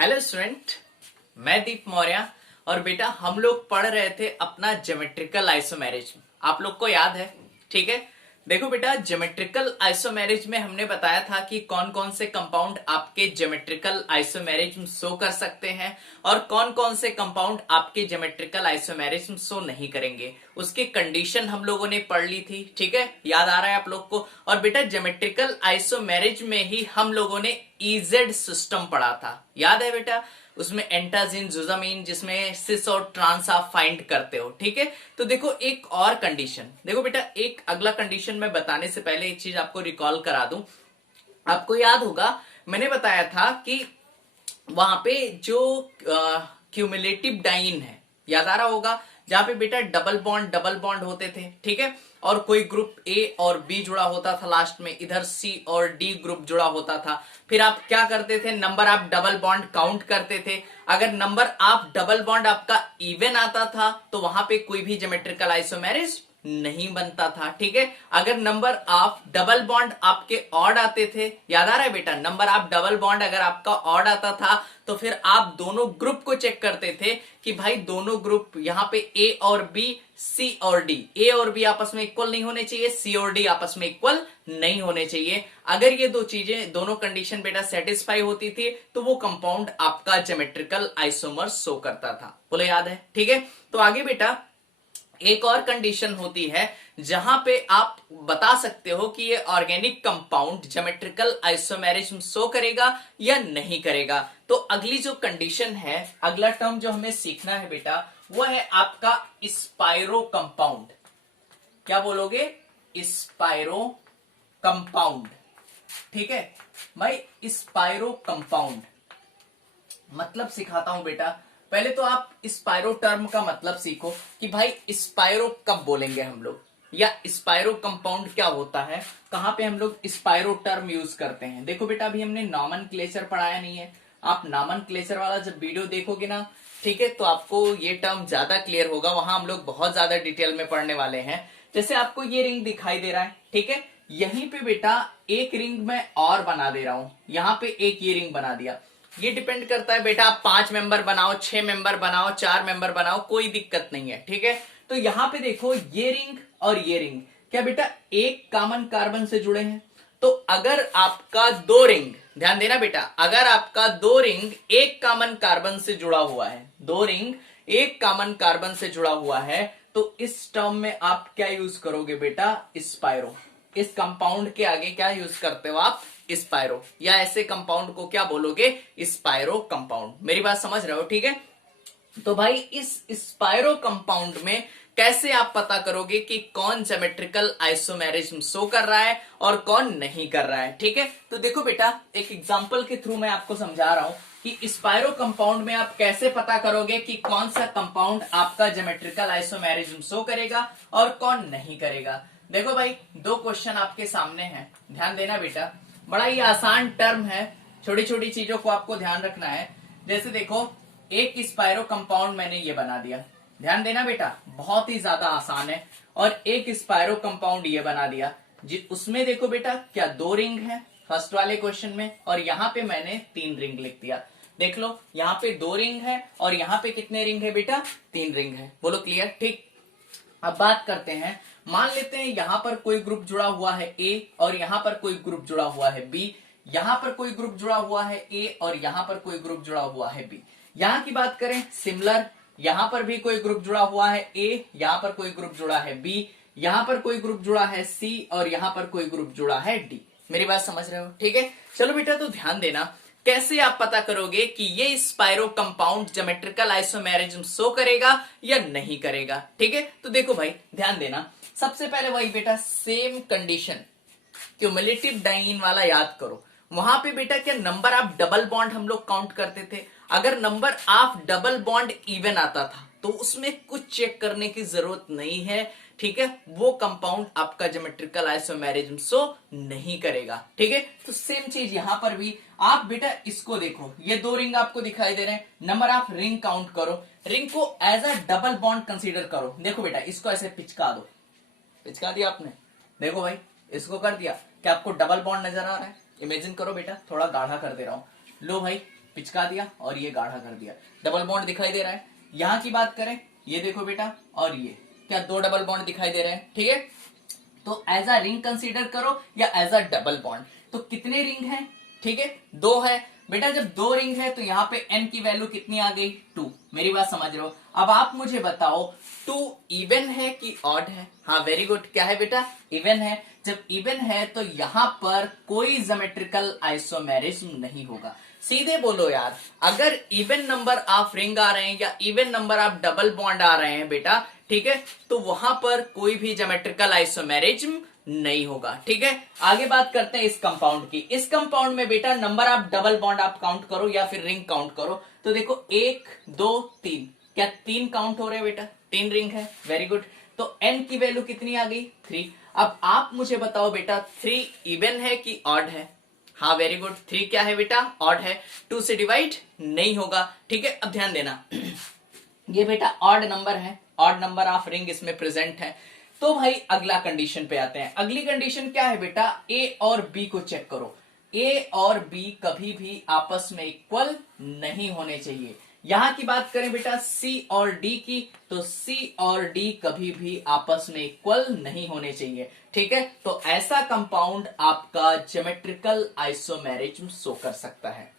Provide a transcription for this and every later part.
Hello student, मैं दीप मौर्य। और बेटा हम लोग पढ़ रहे थे अपना ज्योमेट्रिकल आइसोमेरिज। आप लोग को याद है? ठीक है। देखो बेटा, ज्योमेट्रिकल आइसोमेरिज में हमने बताया था कि कौन कौन से कंपाउंड आपके ज्योमेट्रिकल आइसोमेरिज में शो कर सकते हैं और कौन कौन से कंपाउंड आपके ज्योमेट्रिकल आइसोमेरिज में शो नहीं करेंगे। उसकी कंडीशन हम लोगों ने पढ़ ली थी। ठीक है, याद आ रहा है आप लोग को? और बेटा ज्योमेट्रिकल आइसोमेरिज में ही हम लोगों ने इजेड सिस्टम पढ़ा था, याद है बेटा? उसमें एंटाजिन जुजामीन जिसमें सिस और ट्रांस आप फाइंड करते हो। ठीक है, तो देखो एक और कंडीशन, देखो बेटा एक अगला कंडीशन मैं बताने से पहले एक चीज आपको रिकॉल करा दूं। आपको याद होगा मैंने बताया था कि वहां पे जो क्यूमुलेटिव डाइन है, याद आ रहा होगा, जहां पे बेटा डबल बॉन्ड होते थे। ठीक है, और कोई ग्रुप ए और बी जुड़ा होता था, लास्ट में इधर सी और डी ग्रुप जुड़ा होता था। फिर आप क्या करते थे, नंबर आप डबल बॉन्ड काउंट करते थे। अगर नंबर आप डबल बॉन्ड आपका इवन आता था तो वहां पे कोई भी ज्योमेट्रिकल आइसोमेरिज नहीं बनता था। ठीक है, अगर नंबर ऑफ डबल बॉन्ड आपके ऑड आते थे, याद आ रहा है बेटा, नंबर ऑफ डबल बॉन्ड अगर आपका ऑड आता था तो फिर आप दोनों ग्रुप को चेक करते थे कि भाई दोनों ग्रुप यहाँ पे ए और बी, सी और डी, ए और बी आपस में इक्वल नहीं होने चाहिए, सी और डी आपस में इक्वल नहीं होने चाहिए। अगर ये दो चीजें, दोनों कंडीशन बेटा सेटिस्फाई होती थी तो वो कंपाउंड आपका ज्योमेट्रिकल आइसोमर शो करता था। बोलो याद है? ठीक है, तो आगे बेटा एक और कंडीशन होती है जहां पे आप बता सकते हो कि ये organic compound geometrical isomerism show करेगा या नहीं करेगा। तो अगली जो कंडीशन है, अगला टर्म जो हमें सीखना है बेटा, वो है आपका स्पाइरो कंपाउंड। क्या बोलोगे? Spiro compound. ठीक है भाई, स्पाइरो कंपाउंड मतलब सिखाता हूं बेटा। पहले तो आप स्पाइरो टर्म का मतलब सीखो कि भाई स्पाइरो कब बोलेंगे हम लोग, या स्पाइरो कंपाउंड क्या होता है, कहां पे हम लोग स्पाइरो टर्म यूज करते हैं। देखो बेटा अभी हमने नॉमेनक्लेचर पढ़ाया नहीं है। आप नॉमेनक्लेचर वाला जब वीडियो देखोगे ना, ठीक है, तो आपको ये टर्म ज्यादा क्लियर होगा। वहां हम लोग बहुत ज्यादा डिटेल में पढ़ने वाले हैं। जैसे आपको ये रिंग दिखाई दे रहा है, ठीक है, यहीं पे बेटा एक रिंग में और बना दे रहा हूं, यहां पे एक ये रिंग बना दिया। ये डिपेंड करता है बेटा, आप 5 मेंबर बनाओ, 6 मेंबर बनाओ, 4 मेंबर बनाओ, कोई दिक्कत नहीं है। ठीक है, तो यहां पे देखो ये रिंग और ये रिंग क्या बेटा एक कॉमन कार्बन से जुड़े हैं। तो अगर आपका दो रिंग, ध्यान देना बेटा, अगर आपका दो रिंग एक कॉमन कार्बन से जुड़ा हुआ है, दो रिंग एक कॉमन कार्बन से जुड़ा हुआ है, तो इस टर्म में आप क्या यूज करोगे बेटा? स्पाइरो। इस कंपाउंड के आगे क्या यूज करते हो आप? स्पाइरो। या ऐसे कंपाउंड को क्या बोलोगे? Spiro compound. मेरी बात समझ रहे हो? ठीक है, तो भाई इस स्पाइरो कंपाउंड में कैसे आप पता करोगे कि कौन ज्योमेट्रिकल आइसोमेरिज्म शो कर रहा है और कौन नहीं कर रहा है। ठीक है, तो देखो बेटा एक एग्जांपल के थ्रू मैं आपको समझा रहा हूं कि स्पाइरो कंपाउंड में आप कैसे पता करोगे कि कौन सा कंपाउंड आपका ज्योमेट्रिकल आइसोमेरिज्म शो करेगा और कौन नहीं करेगा। देखो भाई दो क्वेश्चन आपके सामने हैं, ध्यान देना बेटा, बड़ा ही आसान टर्म है, छोटी छोटी चीजों को आपको ध्यान रखना है। जैसे देखो एक स्पाइरो कंपाउंड मैंने ये बना दिया, ध्यान देना बेटा, बहुत ही ज्यादा आसान है। और एक स्पाइरो कंपाउंड ये बना दिया, उसमें देखो बेटा क्या दो रिंग है फर्स्ट वाले क्वेश्चन में, और यहां पे मैंने 3 रिंग लिख दिया। देख लो यहाँ पे 2 रिंग है और यहाँ पे कितने रिंग है बेटा? 3 रिंग है। बोलो क्लियर? ठीक, अब बात करते हैं, मान लेते हैं यहां पर कोई ग्रुप जुड़ा हुआ है ए और यहां पर कोई ग्रुप जुड़ा हुआ है बी, यहां पर कोई ग्रुप जुड़ा हुआ है ए और यहां पर कोई ग्रुप जुड़ा हुआ है बी। यहां की बात करें सिमिलर, यहां पर भी कोई ग्रुप जुड़ा हुआ है ए, यहां पर कोई ग्रुप जुड़ा है बी, यहां पर कोई ग्रुप जुड़ा है सी और यहां पर कोई ग्रुप जुड़ा है डी। मेरी बात समझ रहे हो? ठीक है, चलो बेटा तो ध्यान देना, कैसे आप पता करोगे कि ये spiro compound geometrical isomerism show करेगा या नहीं करेगा। ठीक है, तो देखो भाई ध्यान देना, सबसे पहले वही बेटा सेम कंडीशन क्यूमुलेटिव डाइन वाला याद करो। वहां पे बेटा क्या नंबर ऑफ डबल बॉन्ड हम लोग काउंट करते थे। अगर number of double bond even आता था तो उसमें कुछ चेक करने की जरूरत नहीं है। ठीक है, वो कंपाउंड आपका ज्योमेट्रिकल आइसोमेरिज्म शो नहीं करेगा। ठीक है, तो सेम चीज यहां पर भी आप बेटा इसको देखो, ये 2 रिंग आपको दिखाई दे रहे हैं, नंबर ऑफ रिंग काउंट करो, रिंग को as a double bond consider करो। देखो बेटा इसको ऐसे पिचका दो, पिचका दिया आपने, देखो भाई इसको कर दिया, क्या आपको डबल बॉन्ड नजर आ रहा है? इमेजिन करो बेटा, थोड़ा गाढ़ा कर दे रहा हूं, लो भाई पिचका दिया और ये गाढ़ा कर दिया, डबल बॉन्ड दिखाई दे रहा है। यहां की बात करें, ये देखो बेटा, और ये क्या दो डबल बॉन्ड दिखाई दे रहे हैं, ठीक है। तो एज अ रिंग कंसीडर करो या एज अ डबल बॉन्ड। तो कितने रिंग हैं, ठीक है, दो है बेटा। जब दो रिंग है तो यहाँ पे n की वैल्यू कितनी आ गई, 2। मेरी बात समझ रहे हो। अब आप मुझे बताओ 2 इवन है कि ऑड है। हाँ वेरी गुड, क्या है बेटा, इवन है। जब इवन है तो यहाँ पर कोई ज्योमेट्रिकल आइसोमेरिज्म नहीं होगा। सीधे बोलो यार, अगर इवन नंबर ऑफ रिंग आ रहे हैं या even number of double bond आ रहे हैं बेटा, ठीक है, तो वहां पर कोई भी ज्योमेट्रिकल आइसोमेरिज्म नहीं होगा, ठीक है। आगे बात करते हैं इस कंपाउंड की। इस कंपाउंड में बेटा नंबर ऑफ डबल बॉन्ड आप काउंट करो या फिर रिंग काउंट करो, तो देखो 1 2 3, क्या 3 काउंट हो रहे हैं बेटा, 3 रिंग है, वेरी गुड। तो n की वैल्यू कितनी आ गई, 3। अब आप मुझे बताओ बेटा 3 इवन है कि ऑड है। हाँ वेरी गुड, 3 क्या है बेटा, ऑड है, 2 से डिवाइड नहीं होगा, ठीक है। अब ध्यान देना ये बेटा ऑड नंबर है, ऑड नंबर ऑफ रिंग इसमें प्रेजेंट है। तो भाई अगला कंडीशन पे आते हैं। अगली कंडीशन क्या है बेटा, ए और बी को चेक करो। ए और बी कभी भी आपस में इक्वल नहीं होने चाहिए। यहां की बात करें बेटा सी और डी की, तो सी और डी कभी भी आपस में इक्वल नहीं होने चाहिए, ठीक है। तो ऐसा कंपाउंड आपका ज्योमेट्रिकल आइसोमेरिज्म शो कर सकता है।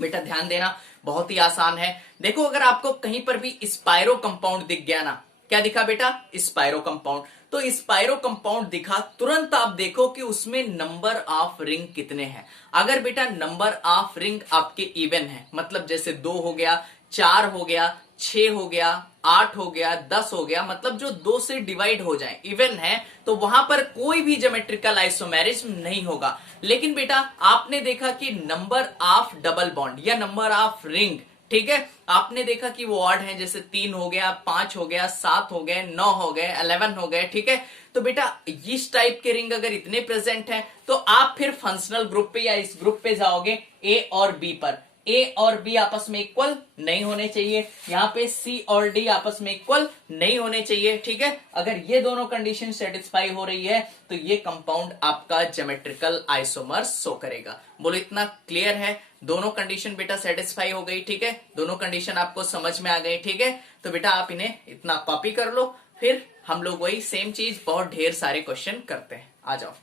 बेटा ध्यान देना, बहुत ही आसान है। देखो अगर आपको कहीं पर भी स्पाइरो कंपाउंड दिख गया ना, क्या दिखा बेटा, स्पाइरो कंपाउंड, तो स्पाइरो कंपाउंड दिखा, तुरंत आप देखो कि उसमें नंबर ऑफ रिंग कितने हैं। अगर बेटा नंबर ऑफ रिंग आपके इवन है, मतलब जैसे 2 हो गया, 4 हो गया, 6 हो गया, 8 हो गया, 10 हो गया, मतलब जो 2 से डिवाइड हो जाए, इवन है, तो वहां पर कोई भी ज्योमेट्रिकल आइसोमेरिज्म नहीं होगा। लेकिन बेटा आपने देखा कि नंबर ऑफ डबल बॉन्ड या नंबर ऑफ रिंग, ठीक है, आपने देखा कि वो ऑड है, जैसे 3 हो गया, 5 हो गया, 7 हो गए, 9 हो गए, 11 हो गए, ठीक है। तो बेटा इस टाइप के रिंग अगर इतने प्रेजेंट हैं, तो आप फिर फंक्शनल ग्रुप पे या इस ग्रुप पे जाओगे ए और बी पर। ए और बी आपस में इक्वल नहीं होने चाहिए, यहाँ पे सी और डी आपस में इक्वल नहीं होने चाहिए, ठीक है। अगर ये दोनों कंडीशन सेटिस्फाई हो रही है तो ये कंपाउंड आपका ज्योमेट्रिकल आइसोमर्स शो करेगा। बोलो इतना क्लियर है, दोनों कंडीशन बेटा सेटिस्फाई हो गई, ठीक है, दोनों कंडीशन आपको समझ में आ गई, ठीक है। तो बेटा आप इन्हें इतना कॉपी कर लो, फिर हम लोग वही सेम चीज बहुत ढेर सारे क्वेश्चन करते हैं। आ जाओ,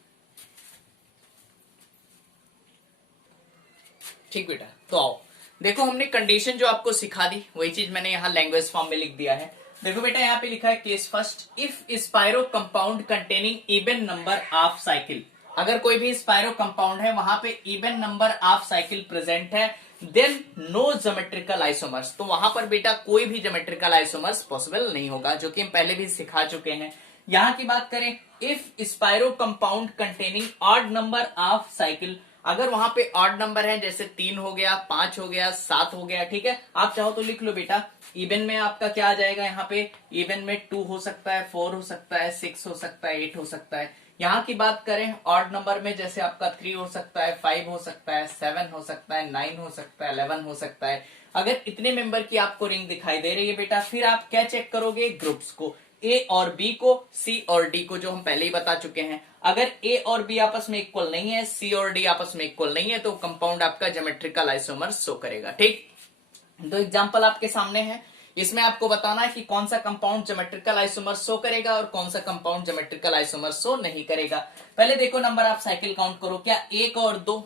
ठीक बेटा। तो आओ देखो, हमने कंडीशन जो आपको सिखा दी वही चीज मैंने यहाँ लैंग्वेज फॉर्म में लिख दिया है। देखो बेटा यहाँ पे लिखा है case first, if spiro compound containing even number of cycle. अगर कोई भी स्पाइरो कंपाउंड है वहां पे even number of cycle present है, देन नो ज्योमेट्रिकल आइसोमर्स, तो वहां पर बेटा कोई भी ज्योमेट्रिकल आइसोमर्स पॉसिबल नहीं होगा, जो कि हम पहले भी सिखा चुके हैं। यहां की बात करें, if spiro compound containing odd number of cycle, अगर वहां पे ऑड नंबर है, जैसे 3 हो गया, 5 हो गया, 7 हो गया, ठीक है, आप चाहो तो लिख लो बेटा। इवन में आपका क्या आ जाएगा, यहाँ पे इवन में 2 हो सकता है, 4 हो सकता है, 6 हो सकता है, 8 हो सकता है। यहाँ की बात करें ऑड नंबर में, जैसे आपका 3 हो सकता है, 5 हो सकता है, 7 हो सकता है, 9 हो सकता है, 11 हो सकता है। अगर इतने मेंबर की आपको रिंग दिखाई दे रही है बेटा, फिर आप क्या चेक करोगे, ग्रुप्स को, ए और बी को, सी और डी को, जो हम पहले ही बता चुके हैं। अगर ए और बी आपस में इक्वल नहीं है, सी और डी आपस में इक्वल नहीं है, तो कंपाउंड आपका ज्योमेट्रिकल आइसोमर शो करेगा, ठीक। तो एग्जांपल आपके सामने है, इसमें आपको बताना है कि कौन सा कंपाउंड ज्योमेट्रिकल आइसोमर शो करेगा और कौन सा कंपाउंड ज्योमेट्रिकल आइसोमर शो नहीं करेगा। पहले देखो नंबर ऑफ साइकिल काउंट करो, क्या 1 और 2,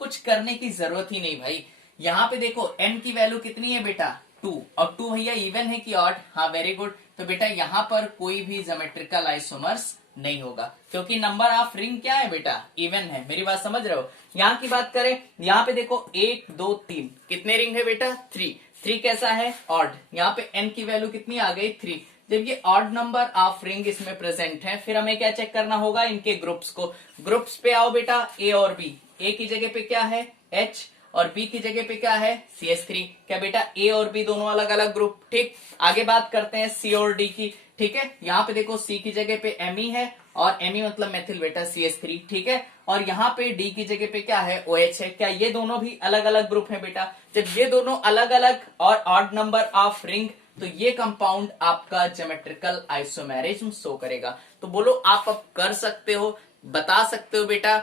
कुछ करने की जरूरत ही नहीं भाई। यहाँ पे देखो n की वैल्यू कितनी है बेटा, 2, और 2 भैया इवन है कि ऑड, हाँ वेरी गुड। तो बेटा यहाँ पर कोई भी ज्योमेट्रिकल आइसोमर्स नहीं होगा, क्योंकि नंबर ऑफ रिंग क्या है बेटा, इवन है। मेरी बात समझ रहे हो। यहाँ की बात करें, यहाँ पे देखो 1 2 3, कितने रिंग है बेटा, 3 कैसा है, ऑड। यहाँ पे n की वैल्यू कितनी आ गई, 3। जब ये ऑड नंबर ऑफ रिंग इसमें प्रेजेंट है, फिर हमें क्या चेक करना होगा, इनके ग्रुप्स को। ग्रुप्स पे आओ बेटा, ए और बी, ए की जगह पे क्या है, H, और बी की जगह पे क्या है, CH3। क्या बेटा ए और बी दोनों अलग अलग ग्रुप, ठीक। आगे बात करते हैं सी और डी की, ठीक है। यहाँ पे देखो सी की जगह पे Me है, और Me मतलब मेथिल बेटा, CH3, ठीक है। और यहाँ पे डी की जगह पे क्या है, OH है। क्या ये दोनों भी अलग अलग ग्रुप है बेटा। जब ये दोनों अलग अलग और ऑड नंबर ऑफ रिंग, तो ये कंपाउंड आपका ज्योमेट्रिकल आइसोमेरिज्म शो करेगा। तो बोलो आप अब कर सकते हो, बता सकते हो बेटा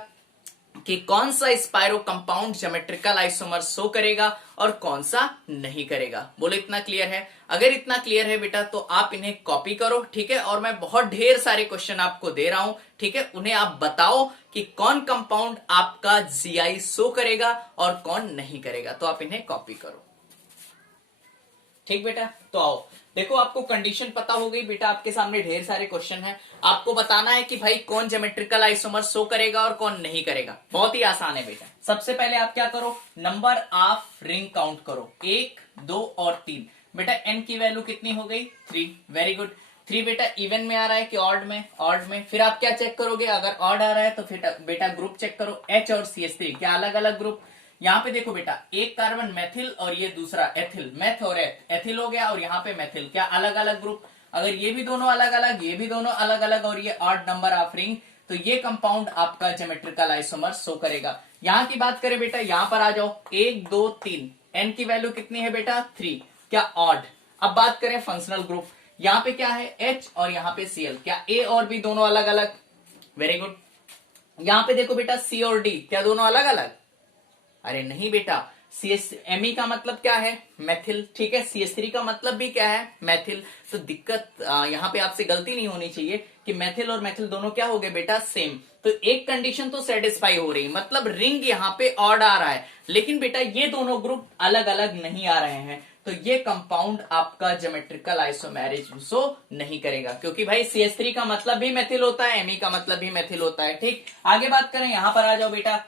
कि कौन सा spiro compound geometrical isomer show करेगा और कौन सा नहीं करेगा। बोलो इतना क्लियर है? अगर इतना क्लियर है बेटा तो आप इन्हें कॉपी करो, ठीक है। और मैं बहुत ढेर सारे क्वेश्चन आपको दे रहा हूं, ठीक है। उन्हें आप बताओ कि कौन कंपाउंड आपका जीआई शो करेगा और कौन नहीं करेगा, तो आप इन्हें कॉपी करो, ठीक बेटा। तो आओ देखो, आपको कंडीशन पता हो गई बेटा, आपके सामने ढेर सारे क्वेश्चन हैं, आपको बताना है कि भाई कौन ज्योमेट्रिकल आइसोमर शो करेगा और कौन नहीं करेगा। बहुत ही आसान है बेटा। सबसे पहले आप क्या करो, नंबर ऑफ रिंग काउंट करो, 1 2 और 3। बेटा एन की वैल्यू कितनी हो गई? 3। Very good. 3 बेटा इवन में आ रहा है कि ऑड में? ऑड में। फिर आप क्या चेक करोगे? अगर ऑड आ रहा है तो फिर बेटा ग्रुप चेक करो, H और CH3 क्या अलग अलग ग्रुप? यहाँ पे देखो बेटा, एक कार्बन मेथिल और ये दूसरा एथिल, मेथ और एथिल हो गया, और यहाँ पे मेथिल, क्या अलग अलग ग्रुप? अगर ये भी दोनों अलग अलग, ये भी दोनों अलग अलग, और ये ऑड नंबर ऑफ रिंग, तो ये कंपाउंड आपका ज्योमेट्रिकल आइसोमर शो करेगा। यहाँ की बात करें बेटा, यहाँ पर आ जाओ, 1 2 3, एन की वैल्यू कितनी है बेटा? 3, क्या ऑड? अब बात करें फंक्शनल ग्रुप, यहाँ पे क्या है? H और यहाँ पे Cl, क्या A और B दोनों अलग अलग? Very good. यहाँ पे देखो बेटा, C और D, क्या दोनों अलग अलग? अरे नहीं बेटा, Me का मतलब क्या है? मेथिल, ठीक है। CH3 का मतलब भी क्या है? मेथिल। तो दिक्कत यहाँ पे आपसे गलती नहीं होनी चाहिए कि मेथिल और मेथिल दोनों क्या हो गए बेटा? सेम। तो एक कंडीशन तो सेटिस्फाई हो रही, मतलब रिंग यहाँ पे ऑड आ रहा है, लेकिन बेटा ये दोनों ग्रुप अलग अलग नहीं आ रहे हैं, तो ये कंपाउंड आपका ज्योमेट्रिकल आइसोमेरिज्म शो नहीं करेगा, क्योंकि भाई CH3 का मतलब भी मेथिल होता है, Me का मतलब भी मेथिल होता है, ठीक। आगे बात करें, यहां पर आ जाओ बेटा,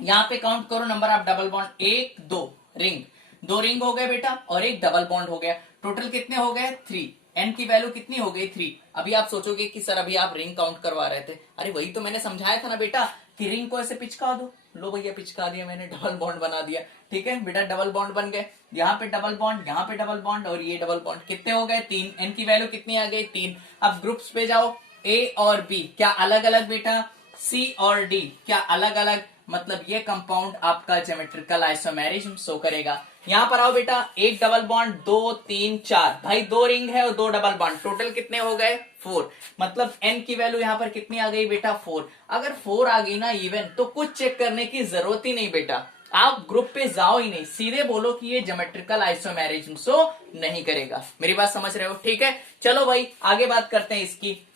यहाँ पे काउंट करो number of double bond, 1 2 ring, 2 ring हो गए बेटा, और एक डबल बॉन्ड हो गया, टोटल कितने हो गए? 3। एन की वैल्यू कितनी हो गई? 3। अभी आप सोचोगे कि सर अभी आप रिंग काउंट करवा रहे थे, अरे वही तो मैंने समझाया था ना बेटा कि रिंग को ऐसे पिचका दो। लो भैया पिचका दिया मैंने, डबल बॉन्ड बना दिया, ठीक है बेटा, डबल बॉन्ड बन गए, यहाँ पे डबल बॉन्ड, यहाँ पे डबल बॉन्ड, और ये डबल बॉन्ड, कितने हो गए? 3। एन की वैल्यू कितनी आ गई? 3। अब ग्रुप्स पे जाओ, A और B क्या अलग अलग बेटा? C और D क्या अलग अलग, मतलब ये कंपाउंड आपका ज्योमेट्रिकल आइसोमेरिज्म शो करेगा। यहां पर आओ बेटा, एक डबल बॉन्ड, 2 3 4, भाई 2 रिंग है और 2 डबल बॉन्ड, टोटल कितने हो गए? 4। मतलब एन की वैल्यू यहां पर कितनी आ गई बेटा? 4। अगर 4 आ गई ना इवन, तो कुछ चेक करने की जरूरत ही नहीं बेटा, आप ग्रुप पे जाओ ही नहीं, सीधे बोलो कि ये ज्योमेट्रिकल आइसोमेरिज्म शो नहीं करेगा। मेरी बात समझ रहे हो? ठीक है, चलो भाई आगे बात करते हैं इसकी।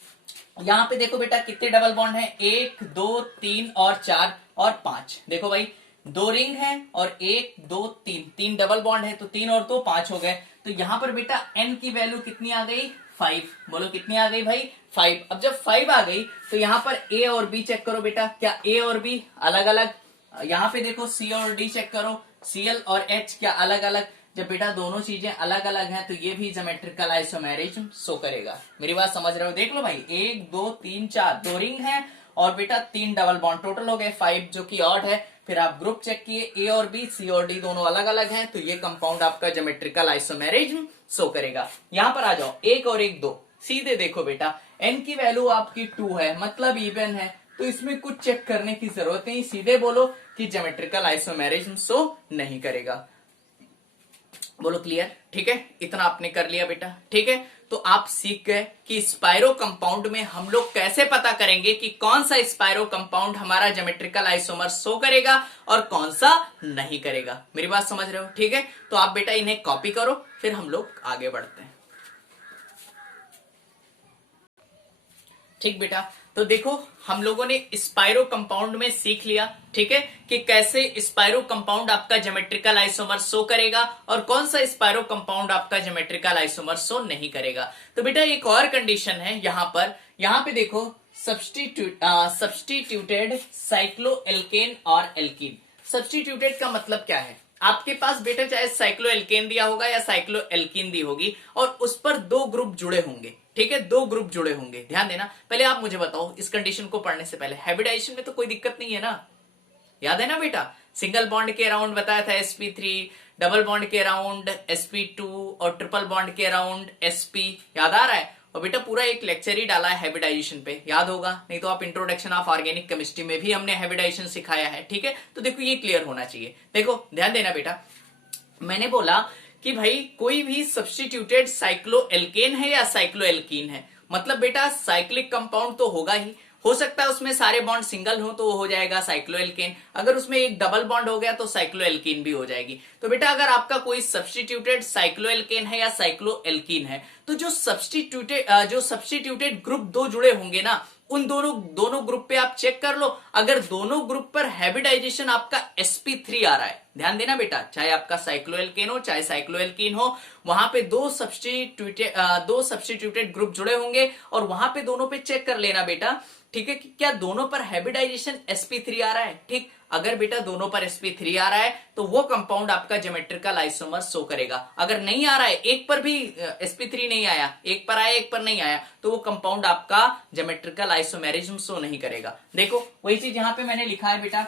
यहां पे देखो बेटा कितने डबल बॉन्ड हैं? 1 2 3 और 4 और 5। देखो भाई 2 रिंग है और 1 2 3, 3 डबल बॉन्ड है, तो 3 और 2 5 हो गए। तो यहां पर बेटा एन की वैल्यू कितनी आ गई? 5। बोलो कितनी आ गई भाई? 5। अब जब 5 आ गई तो यहां पर ए और बी चेक करो बेटा, क्या ए और बी अलग अलग? यहां पे देखो सी और डी चेक करो, Cl और H क्या अलग अलग? जब बेटा दोनों चीजें अलग अलग हैं तो ये भी ज्योमेट्रिकल आइसोमेरिज्म शो करेगा। मेरी बात समझ रहे हो? देख लो भाई, 1 2 3 4, 2 रिंग है और बेटा 3 डबल बॉन्ड, टोटल हो गए 5, जो कि ऑड है। फिर आप ग्रुप चेक किए, ए और बी, सी और डी दोनों अलग अलग हैं, तो ये कंपाउंड आपका ज्योमेट्रिकल आइसोमेरिज्म शो करेगा। यहां पर आ जाओ, 1 और 1 2, सीधे देखो बेटा, एन की वैल्यू आपकी 2 है, मतलब इवन है, तो इसमें कुछ चेक करने की जरूरत नहीं, सीधे बोलो कि ज्योमेट्रिकल आइसोमेरिज्म शो नहीं करेगा। बोलो क्लियर? ठीक है, इतना आपने कर लिया बेटा, ठीक है। तो आप सीख गए कि स्पाइरो कंपाउंड में हम लोग कैसे पता करेंगे कि कौन सा स्पाइरो कंपाउंड हमारा ज्योमेट्रिकल आइसोमर शो करेगा और कौन सा नहीं करेगा। मेरी बात समझ रहे हो? ठीक है, तो आप बेटा इन्हें कॉपी करो, फिर हम लोग आगे बढ़ते हैं। ठीक बेटा, तो देखो हम लोगों ने स्पाइरो कंपाउंड में सीख लिया, ठीक है, कि कैसे स्पाइरो कंपाउंड आपका ज्योमेट्रिकल आइसोमर शो करेगा और कौन सा स्पाइरो कंपाउंड आपका ज्योमेट्रिकल आइसोमर शो नहीं करेगा। तो बेटा एक और कंडीशन है यहाँ पे देखो, सब्स्टिट्यूटेड साइक्लोएल्केन और एल्कीन। सब्स्टिट्यूटेड का मतलब क्या है? आपके पास बेटा चाहे साइक्लोएल्केन दिया होगा या साइक्लोएल्कीन दी होगी और उस पर 2 ग्रुप जुड़े होंगे, ठीक है, 2 ग्रुप जुड़े होंगे। ध्यान देना, पहले आप मुझे बताओ इस कंडीशन को पढ़ने से पहले, हाइब्रिडाइजेशन में तो कोई दिक्कत नहीं है ना? याद है ना बेटा, सिंगल बॉन्ड के अराउंड बताया था sp3, डबल बॉन्ड के अराउंड sp2 और ट्रिपल बॉन्ड के अराउंड sp। याद आ रहा है? और बेटा पूरा एक लेक्चर ही डाला है हाइब्रिडाइजेशन पे, याद होगा, नहीं तो आप इंट्रोडक्शन ऑफ ऑर्गेनिक केमिस्ट्री में भी हमने हाइब्रिडाइजेशन सिखाया है, ठीक है। तो देखो ये क्लियर होना चाहिए। देखो ध्यान देना बेटा, मैंने बोला कि भाई कोई भी सब्स्टिट्यूटेड साइक्लोएल्केन है या साइक्लोएल्कीन है, मतलब बेटा साइक्लिक कंपाउंड तो होगा ही, हो सकता है उसमें सारे बॉन्ड सिंगल हो तो वो हो जाएगा साइक्लोएल्केन, अगर उसमें एक डबल बॉन्ड हो गया तो साइक्लोएल्कीन भी हो जाएगी। तो बेटा अगर आपका कोई सब्स्टिट्यूटेड साइक्लोएल्केन है या साइक्लोएल्कीन है तो जो सब्स्टिट्यूटेड ग्रुप दो जुड़े होंगे ना, उन दोनों ग्रुप पे आप चेक कर लो, अगर दोनों ग्रुप पर हाइब्रिडाइजेशन आपका sp3 आ रहा है, ध्यान देना बेटा, चाहे आपका साइक्लोएल्केन हो चाहे साइक्लोएल्कीन हो, वहां पे दो सब्स्टिट्यूटेड ग्रुप जुड़े होंगे और वहां पे दोनों पे चेक कर लेना बेटा, ठीक है, कि क्या दोनों पर हाइब्रिडाइजेशन sp3 आ रहा है। ठीक, अगर बेटा दोनों पर sp3 आ रहा है तो वो कंपाउंड आपका ज्योमेट्रिकल आइसोमर शो करेगा। अगर नहीं आ रहा है, एक पर भी sp3 नहीं आया, एक पर आया एक पर नहीं आया, तो वो कंपाउंड आपका ज्योमेट्रिकल आइसोमेरिज्म शो नहीं करेगा। देखो वही चीज यहां पे मैंने लिखा है बेटा,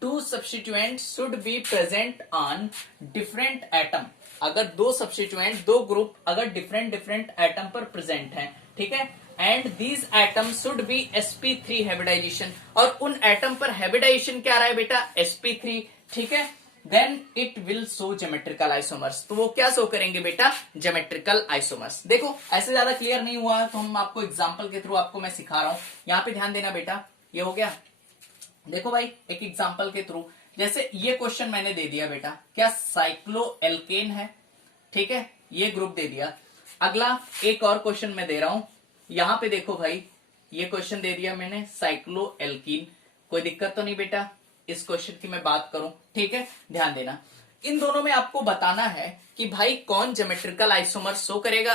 two substituent should be present on different atom. अगर दो सब्स्टिट्यूएंट, दो ग्रुप अगर डिफरेंट एटम पर प्रेजेंट हैं, ठीक है, and these atom should be sp3 hybridization, और उन एटम पर हाइब्रिडाइजेशन क्या रहा है बेटा, sp3, ठीक है, then it will show geometrical isomers. तो वो क्या शो करेंगे बेटा, ज्योमेट्रिकल आइसोमर्स। देखो ऐसे ज्यादा क्लियर नहीं हुआ तो हम आपको एग्जांपल के थ्रू आपको मैं सिखा रहा हूं, यहां पे ध्यान देना बेटा। ये हो गया, देखो भाई एक एग्जांपल के थ्रू, जैसे ये क्वेश्चन मैंने दे दिया बेटा, क्या साइक्लोएल्केन है, ठीक है, ये ग्रुप दे दिया। अगला एक और क्वेश्चन मैं दे रहा हूं, यहां पे देखो भाई, ये क्वेश्चन दे दिया मैंने साइक्लोएल्कीन, कोई दिक्कत तो नहीं बेटा इस क्वेश्चन की मैं बात करूं, ठीक है, ध्यान देना। इन दोनों में आपको बताना है कि भाई कौन ज्योमेट्रिकल आइसोमर शो करेगा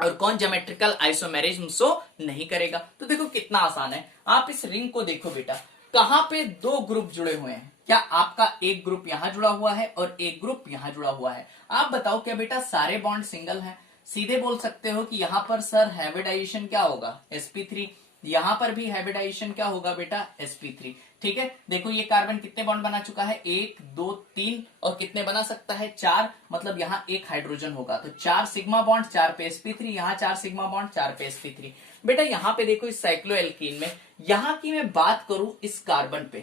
और कौन ज्योमेट्रिकल आइसोमेरिज्म शो नहीं करेगा। तो देखो कितना आसान है, आप इस रिंग को देखो बेटा, कहां पे दो ग्रुप जुड़े हुए हैं, क्या आपका एक ग्रुप यहां जुड़ा हुआ है और एक ग्रुप यहां जुड़ा हुआ है। आप बताओ क्या बेटा सारे बॉन्ड सिंगल हैं, सीधे बोल सकते हो कि यहां पर सर हाइब्रिडाइजेशन क्या होगा, sp3, यहां पर भी हाइब्रिडाइजेशन क्या होगा बेटा, sp3, ठीक है। देखो ये कार्बन कितने बॉन्ड बना चुका है, 1 2 3, और कितने बना सकता है, 4, मतलब यहाँ एक हाइड्रोजन होगा तो 4 सिग्मा बॉन्ड, 4 पे sp3, यहाँ 4 सिग्मा बॉन्ड, 4 पे sp3। बेटा यहाँ पे देखो इस साइक्लोएल्कीन में, यहाँ की मैं बात करूं इस कार्बन पे,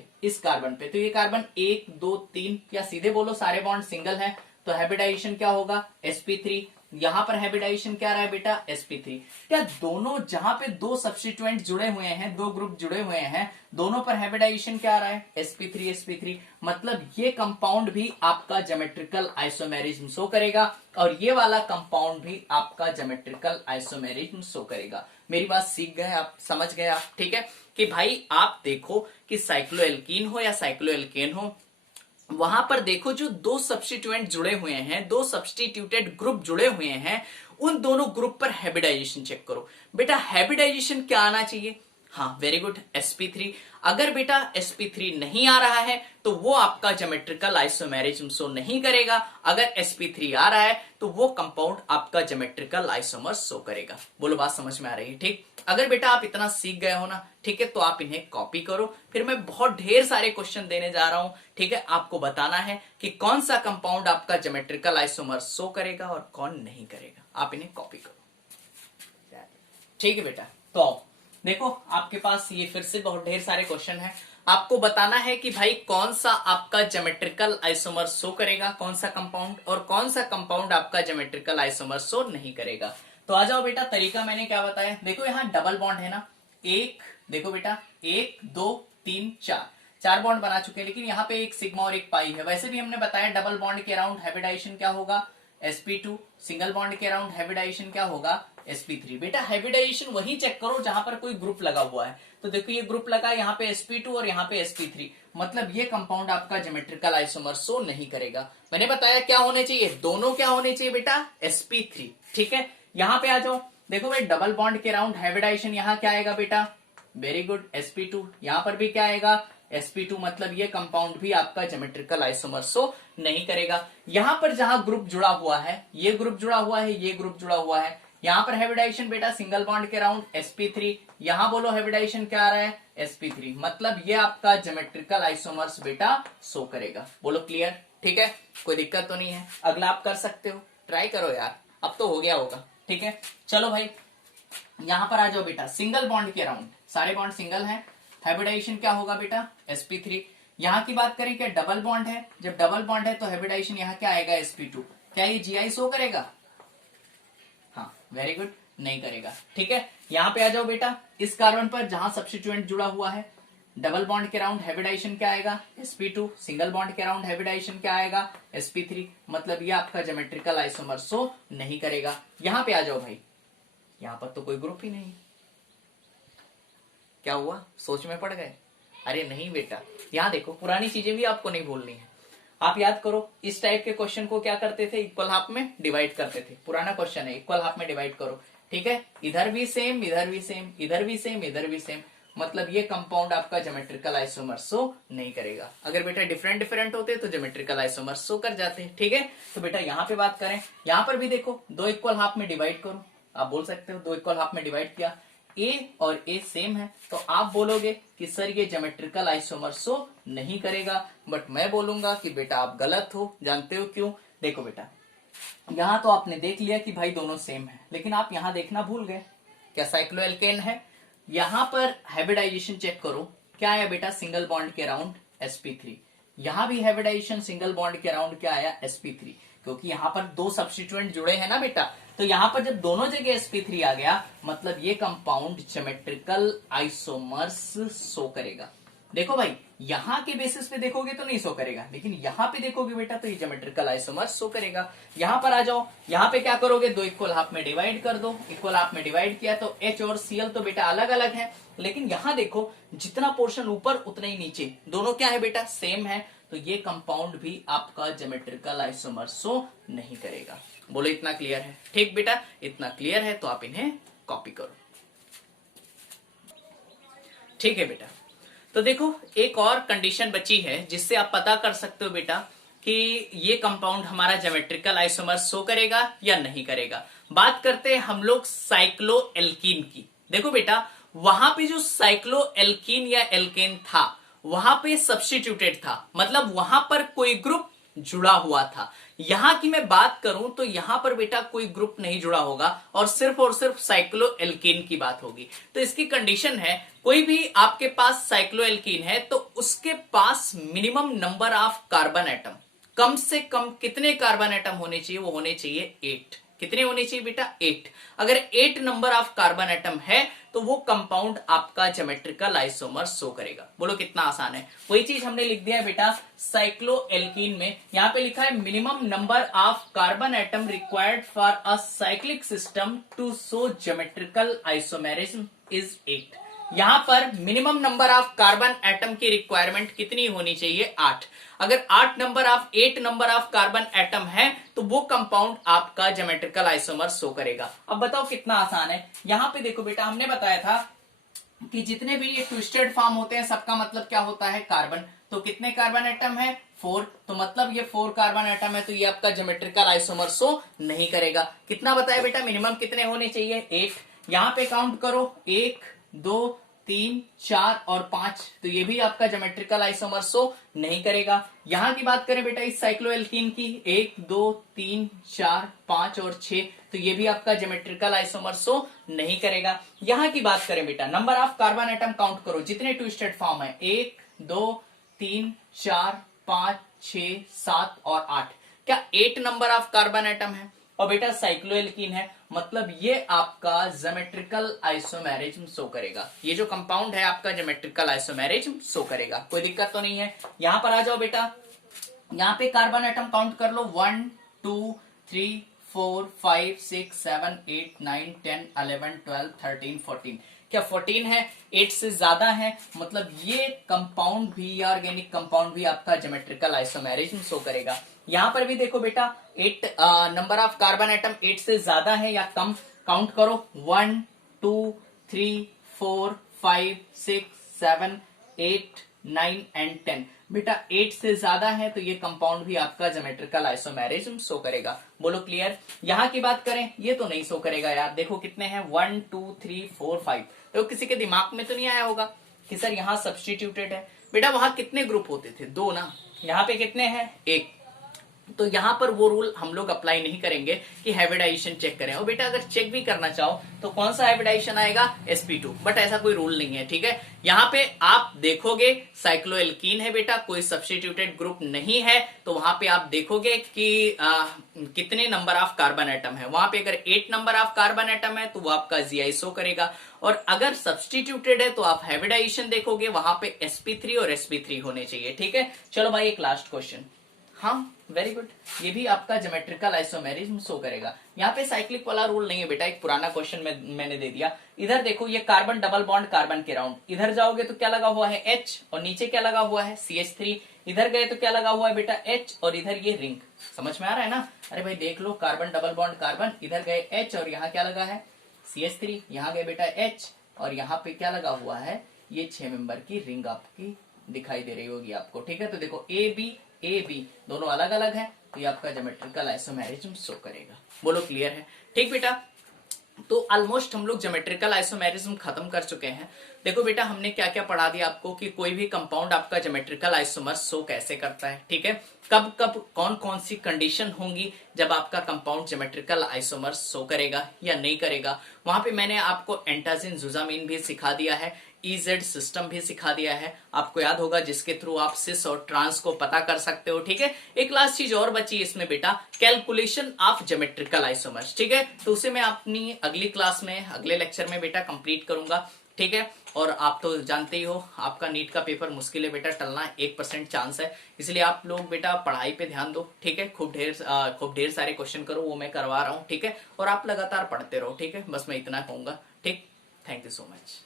तो ये कार्बन 1 2 3, या सीधे बोलो सारे बॉन्ड सिंगल है तो हाइब्रिडाइजेशन क्या होगा, sp3, यहां पर हाइब्रिडाइजेशन क्या रहा है बेटा, sp3। क्या दोनों जहां पे दो सब्स्टिट्यूएंट जुड़े हुए हैं, दो ग्रुप जुड़े हुए हैं, दोनों पर हाइब्रिडाइजेशन क्या आ रहा है, sp3, मतलब ये कंपाउंड भी आपका ज्योमेट्रिकल आइसोमेरिज्म शो करेगा और ये वाला कंपाउंड भी आपका ज्योमेट्रिकल आइसोमेरिज्म शो करेगा। मेरी बात सीख गए आप, समझ गए आप, ठीक है, कि भाई आप देखो कि साइक्लोएल्कीन हो या साइक्लोएल्केन हो, वहां पर देखो जो दो सब्स्टिट्यूएंट जुड़े हुए हैं, दो सब्स्टिट्यूटेड ग्रुप जुड़े हुए हैं, उन दोनों ग्रुप पर हाइब्रिडाइजेशन चेक करो। बेटा हाइब्रिडाइजेशन क्या आना चाहिए, हाँ वेरी गुड, sp3। अगर बेटा sp3 नहीं आ रहा है तो वो आपका ज्योमेट्रिकल आइसोमेरिज्म शो नहीं करेगा, अगर sp3 आ रहा है तो वो कंपाउंड आपका ज्योमेट्रिकल आइसोमर शो करेगा। बोलो बात समझ में आ रही है, ठीक। अगर बेटा आप इतना सीख गए हो ना, ठीक है, तो आप इन्हें कॉपी करो, फिर मैं बहुत ढेर सारे क्वेश्चन देने जा रहा हूं, ठीक है, आपको बताना है कि कौन सा कंपाउंड आपका ज्योमेट्रिकल आइसोमर शो करेगा और कौन नहीं करेगा। आप इन्हें कॉपी करो, ठीक है बेटा। तो आओ देखो आपके पास ये फिर से बहुत ढेर सारे क्वेश्चन हैं, आपको बताना है कि भाई कौन सा आपका ज्योमेट्रिकल आइसोमर शो करेगा, कौन सा कंपाउंड, और कौन सा कंपाउंड आपका ज्योमेट्रिकल आइसोमर शो नहीं करेगा। तो आ जाओ बेटा, तरीका मैंने क्या बताया, देखो यहाँ डबल बॉन्ड है ना, एक देखो बेटा 1 2 3 4 बॉन्ड बना चुके हैं, लेकिन यहाँ पे एक सिग्मा और एक पाई है। वैसे भी हमने बताया डबल बॉन्ड के अराउंड हाइब्रिडाइजेशन क्या होगा, sp2, सिंगल बॉन्ड के अराउंड हाइब्रिडाइजेशन क्या होगा, sp3। बेटा हाइब्रिडाइजेशन वही चेक करो जहां पर कोई ग्रुप लगा हुआ है, तो देखो ये ग्रुप लगा यहाँ पे sp2 और यहाँ पे sp3, मतलब ये कंपाउंड आपका ज्योमेट्रिकल आइसोमर शो नहीं करेगा। मैंने बताया क्या होने चाहिए, दोनों क्या होने चाहिए बेटा, sp3, ठीक है। यहाँ पे आ जाओ, देखो भाई डबल बॉन्ड के अराउंड हाइब्रिडाइजेशन यहाँ क्या आएगा बेटा, वेरी गुड, sp2, यहाँ पर भी क्या आएगा, sp2, मतलब ये कंपाउंड भी आपका ज्योमेट्रिकल आइसोमर शो नहीं करेगा। यहां पर जहां ग्रुप जुड़ा हुआ है, ये ग्रुप जुड़ा हुआ है, ये ग्रुप जुड़ा हुआ है, यहां पर हाइब्रिडाइजेशन बेटा सिंगल बॉन्ड के अराउंड sp3, यहां बोलो हाइब्रिडाइजेशन क्या आ रहा है, sp3, मतलब ये आपका ज्योमेट्रिकल आइसोमर्स बेटा शो करेगा। बोलो क्लियर, ठीक है, कोई दिक्कत तो नहीं है। अगला आप कर सकते हो, ट्राई करो यार, अब तो हो गया होगा, ठीक है। चलो भाई यहां पर आ जाओ बेटा, सिंगल बॉन्ड के अराउंड, सारे बॉन्ड सिंगल हैं, हाइब्रिडाइजेशन क्या होगा बेटा, sp3। यहां की बात करें क्या डबल बॉन्ड है, जब डबल बॉन्ड है तो हाइब्रिडाइजेशन यहाँ क्या आएगा, sp2। क्या ये gi शो करेगा, हाँ वेरी गुड, नहीं करेगा। ठीक है, यहां पे आ जाओ बेटा, इस कार्बन पर जहां सब्स्टिट्यूएंट जुड़ा हुआ है, डबल बॉन्ड के अराउंड हैबिटाइजेशन क्या आएगा, sp2, सिंगल बॉन्ड के अराउंड हैबिटाइजेशन क्या आएगा, sp3, मतलब ये आपका ज्योमेट्रिकल आइसोमर शो नहीं करेगा। यहां पे आ जाओ भाई, यहां पर तो कोई ग्रुप ही नहीं, क्या हुआ, सोच में पड़ गए? अरे नहीं बेटा, यहां देखो, पुरानी चीजें भी आपको नहीं भूलनी है। आप याद करो, इस टाइप के क्वेश्चन को क्या करते थे, इक्वल हाफ में डिवाइड करते थे। पुराना क्वेश्चन है, इक्वल हाफ में डिवाइड करो। ठीक है, इधर भी सेम, इधर भी सेम, इधर भी सेम, इधर भी सेम, मतलब ये कंपाउंड आपका ज्योमेट्रिकल आइसोमर शो नहीं करेगा। अगर बेटा डिफरेंट डिफरेंट होते तो ज्योमेट्रिकल आइसोमर शो कर जाते। ठीक है, तो बेटा यहाँ पे बात करें, यहाँ पर भी देखो, दो इक्वल हाफ में डिवाइड करो। आप बोल सकते हो दो इक्वल हाफ में डिवाइड किया, ए और ए सेम है, तो आप बोलोगे कि सर ये ज्योमेट्रिकल आइसोमर शो नहीं करेगा। बट मैं बोलूंगा कि बेटा आप गलत हो। जानते हो क्यों? देखो बेटा, यहां तो आपने देख लिया कि भाई दोनों सेम है, लेकिन आप यहां देखना भूल गए, क्या साइक्लोएल्केन है। यहां पर हाइब्रिडाइजेशन चेक करो, क्या आया बेटा, सिंगल बॉन्ड के अराउंड sp3। यहां भी हाइब्रिडाइजेशन सिंगल बॉन्ड के अराउंड क्या आया, sp3, क्योंकि यहां पर दो सब्स्टिट्यूएंट जुड़े हैं ना बेटा। तो यहां पर जब दोनों जगह sp3 आ गया, मतलब ये कंपाउंड ज्योमेट्रिकल आइसोमर्स शो करेगा। देखो भाई, यहां के बेसिस पे देखोगे तो नहीं शो करेगा, लेकिन यहां पे देखोगे बेटा तो ये ज्योमेट्रिकल आइसोमर्स शो करेगा। यहां पर आ जाओ, यहां पे क्या करोगे, दो इक्वल हाफ में डिवाइड कर दो। इक्वल हाफ में डिवाइड किया तो H और Cl तो बेटा अलग अलग है, लेकिन यहां देखो जितना पोर्शन ऊपर उतना ही नीचे, दोनों क्या है बेटा, सेम है। तो ये कंपाउंड भी आपका ज्योमेट्रिकल आइसोमर शो नहीं करेगा। बोलो इतना क्लियर है? ठीक बेटा, इतना क्लियर है तो आप इन्हें कॉपी करो। ठीक है बेटा, तो देखो एक और कंडीशन बची है जिससे आप पता कर सकते हो बेटा कि ये कंपाउंड हमारा ज्योमेट्रिकल आइसोमर शो करेगा या नहीं करेगा। बात करते हैं हम लोग साइक्लोएल्कीन की। देखो बेटा, वहां पे जो साइक्लोएल्कीन या एल्केन था, वहां पे सब्स्टिट्यूटेड था, मतलब वहां पर कोई ग्रुप जुड़ा हुआ था। यहां की मैं बात करूं तो यहां पर बेटा कोई ग्रुप नहीं जुड़ा होगा और सिर्फ साइक्लोएल्कीन की बात होगी। तो इसकी कंडीशन है, कोई भी आपके पास साइक्लोएल्कीन है तो उसके पास minimum number of carbon atom, कम से कम कितने कार्बन एटम होने चाहिए, वो होने चाहिए 8। कितने होने चाहिए बेटा, 8। अगर 8 नंबर ऑफ कार्बन एटम है तो वो कंपाउंड आपका ज्योमेट्रिकल आइसोमर शो करेगा। बोलो कितना आसान है। वही चीज हमने लिख दिया है बेटा साइक्लोएल्कीन में, यहां पे लिखा है minimum number of carbon atom required for a cyclic system to show geometrical isomerism is 8। यहां पर minimum number of carbon atom की रिक्वायरमेंट कितनी होनी चाहिए, 8। अगर 8 नंबर ऑफ कार्बन एटम है तो वो कंपाउंड आपका ज्योमेट्रिकल आइसोमर शो करेगा। अब बताओ कितना आसान है। यहां पे देखो बेटा, हमने बताया था कि जितने भी ये ट्विस्टेड फॉर्म होते हैं सबका मतलब क्या होता है, कार्बन। तो कितने कार्बन एटम है, 4। तो मतलब ये 4 कार्बन एटम है, तो ये आपका ज्योमेट्रिकल आइसोमर शो नहीं करेगा। कितना बताया बेटा, मिनिमम कितने होने चाहिए, 8। यहां पे काउंट करो, 1 2 3 4 और 5, तो ये भी आपका ज्योमेट्रिकल आइसोमर शो नहीं करेगा। यहां की बात करें बेटा इस साइक्लोएल्कीन की, 1 2 3 4 5 और 6, तो ये भी आपका ज्योमेट्रिकल आइसोमर शो नहीं करेगा। यहां की बात करें बेटा, number of carbon atom count करो, जितने ट्विस्टेड फॉर्म है, 1 2 3 4 5 6 7 और 8, क्या 8 नंबर ऑफ कार्बन एटम है और बेटा साइक्लोएल्कीन है, मतलब ये आपका ज्योमेट्रिकल आइसोमेरिज्म शो करेगा। ये जो कंपाउंड है आपका ज्योमेट्रिकल आइसोमेरिज्म शो करेगा। कोई दिक्कत तो नहीं है। यहां पर आ जाओ बेटा, यहां पे कार्बन एटम काउंट कर लो, 1 2 3 4 5 6 7 8 9 10 11 12 13 14, क्या 14 है, 8 से ज्यादा है, मतलब ये कंपाउंड भी, ऑर्गेनिक कंपाउंड भी आपका ज्योमेट्रिकल आइसोमेरिज्म शो करेगा। यहां पर भी देखो बेटा, 8 नंबर ऑफ कार्बन एटम 8 से ज्यादा है या कम, काउंट करो, 1 2 3 4 5 6 7 8 9 एंड 10, बेटा 8 से ज्यादा है तो ये कंपाउंड भी आपका ज्योमेट्रिकल आइसोमेरिज्म शो करेगा। बोलो क्लियर। यहां की बात करें, ये तो नहीं शो करेगा यार। देखो कितने हैं, 1 2 3 4 5, तो किसी के दिमाग में तो नहीं आया होगा कि सर यहाँ सब्स्टिट्यूटेड है। बेटा वहां कितने ग्रुप होते थे, 2 ना, यहाँ पे कितने हैं, 1। तो यहां पर वो रूल हम लोग अप्लाई नहीं करेंगे कि हाइब्रिडाइजेशन चेक करें। और बेटा अगर चेक भी करना चाहो तो कौन सा हाइब्रिडाइजेशन आएगा, sp2, बट ऐसा कोई रूल नहीं है, ठीक है। यहां पे आप देखोगे साइक्लोएल्कीन है बेटा, कोई सब्स्टिट्यूटेड ग्रुप नहीं है, तो वहां पे आप देखोगे कि कितने नंबर ऑफ कार्बन एटम है। वहां पे अगर 8 नंबर ऑफ कार्बन एटम है तो वो आपका जीआई शो करेगा, और अगर सब्स्टिट्यूटेड है तो आप हाइब्रिडाइजेशन देखोगे, वहां पे sp3 और sp3 होने चाहिए, ठीक है। चलो भाई एक लास्ट क्वेश्चन। हाँ वेरी गुड, ये भी आपका ज्योमेट्रिकल आइसोमेरिज्म शो करेगा। यहाँ पे साइक्लिक वाला रूल नहीं है बेटा, एक पुराना क्वेश्चन मैंने दे दिया। इधर देखो ये कार्बन डबल बॉन्ड कार्बन के राउंड, इधर जाओगे तो क्या लगा हुआ है H, और नीचे क्या लगा हुआ है CH3, इधर गए तो क्या लगा हुआ है बेटा H, और इधर ये रिंग। समझ में आ रहा है ना? अरे भाई देख लो, कार्बन डबल बॉन्ड कार्बन, इधर गए H और यहाँ क्या लगा है CH3, यहाँ गए बेटा H, और यहाँ पे क्या लगा हुआ है, ये 6 मेंबर की रिंग आपकी दिखाई दे रही होगी आपको, ठीक है। तो देखो ए बी दोनों अलग अलग है, तो ये आपका ज्योमेट्रिकल आइसोमेरिज्म शो करेगा। बोलो क्लियर है? ठीक बेटा, तो ऑलमोस्ट हम लोग ज्योमेट्रिकल आइसोमेरिज्म खत्म कर चुके हैं। देखो बेटा हमने क्या क्या पढ़ा दिया आपको कि कोई भी कंपाउंड आपका ज्योमेट्रिकल आइसोमर शो कैसे करता है, ठीक है। कब कब कौन कौन सी कंडीशन होंगी जब आपका कंपाउंड ज्योमेट्रिकल आइसोमर शो करेगा या नहीं करेगा। वहां पे मैंने आपको एंटाजिन जुजामिन भी सिखा दिया है, EZ सिस्टम भी सिखा दिया है, आपको याद होगा, जिसके थ्रू आप सिस और ट्रांस को पता कर सकते हो, ठीक है। एक लास्ट चीज और बची इसमें बेटा, कैलकुलेशन ऑफ ज्योमेट्रिकल आइसोमर्स, ठीक है। तो उसे मैं अपनी अगली क्लास में, अगले लेक्चर में बेटा कंप्लीट करूंगा, ठीक है। और आप तो जानते ही हो आपका नीट का पेपर मुश्किल है बेटा, टलना 1% चांस है, इसलिए आप लोग बेटा पढ़ाई पे ध्यान दो, ठीक है। खूब ढेर सारे क्वेश्चन करो, वो मैं करवा रहा हूँ, ठीक है। और आप लगातार पढ़ते रहो, ठीक है। बस मैं इतना कहूंगा, ठीक। Thank you so much.